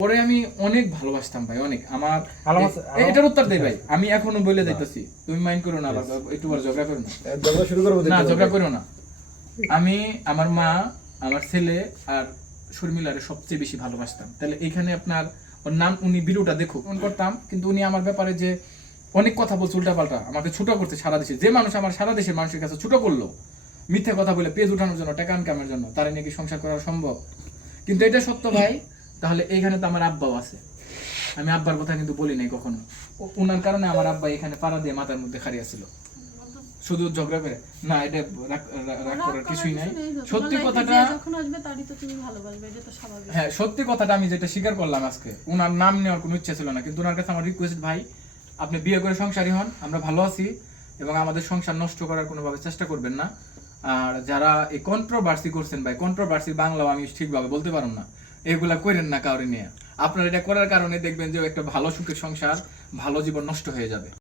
পরে আমি অনেক ভালোবাসতাম ভাই, অনেক। আমার এটার উত্তর দেই ভাই, আমি এখনো বলে যাইতাছি, তুমি মাইন্ড করো না, আবার একটু বার ঝগড়া করো না, ঝগড়া শুরু করবো না ঝগড়া করো না। আমি আমার মা, আমার ছেলে আর শর্মিলারে সবচেয়ে বেশি ভালোবাসতাম। তাহলে এখানে আপনার ওর নাম, উনি ভিডিওটা দেখুক, ফোন করতাম, কিন্তু উনি আমার ব্যাপারে যে অনেক কথা বলছে উল্টাপাল্টা, আমাকে ছোট করছে সারা দেশে। যে মানুষ আমার সারা দেশের মানুষের কাছে ছোট করলো, মিথ্যা কথা বলে পেজ উঠানোর জন্য, টাকা ইনকামের জন্য, তারা নাকি সংসার করা সম্ভব। কিন্তু এটা সত্য ভাই। তাহলে এইখানে তো আমার আব্বাও আছে, আমি আব্বার কথা কিন্তু বলি নাই কখনো। ওনার কারণে আমার আব্বা এখানে পাড়া দিয়ে মাথার মধ্যে খাড়িয়া ছিল, শুধু ঝগড়া করে না। এটা রাগ করার কিছুই নাই। সত্যি কথাটা, হ্যাঁ সত্যি কথাটা আমি যেটা স্বীকার করলাম আজকে, ওনার নাম নেওয়ার কোনো ইচ্ছা ছিল না, কিন্তু ওনার কাছে আমার রিকোয়েস্ট, ভাই আপনি বিয়ে করে সংসারী হন, আমরা ভালো আছি, এবং আমাদের সংসার নষ্ট করার কোনোভাবে চেষ্টা করবেন না। আর যারা এই কন্ট্রোভার্সি করছেন ভাই, কন্ট্রোভার্সি বাংলাও আমি ঠিকভাবে বলতে পারব না, এগুলা করেন না কাউরে নিয়ে। আপনারা এটা করার কারণে দেখবেন যে একটা ভালো সুখের সংসার, ভালো জীবন নষ্ট হয়ে যাবে।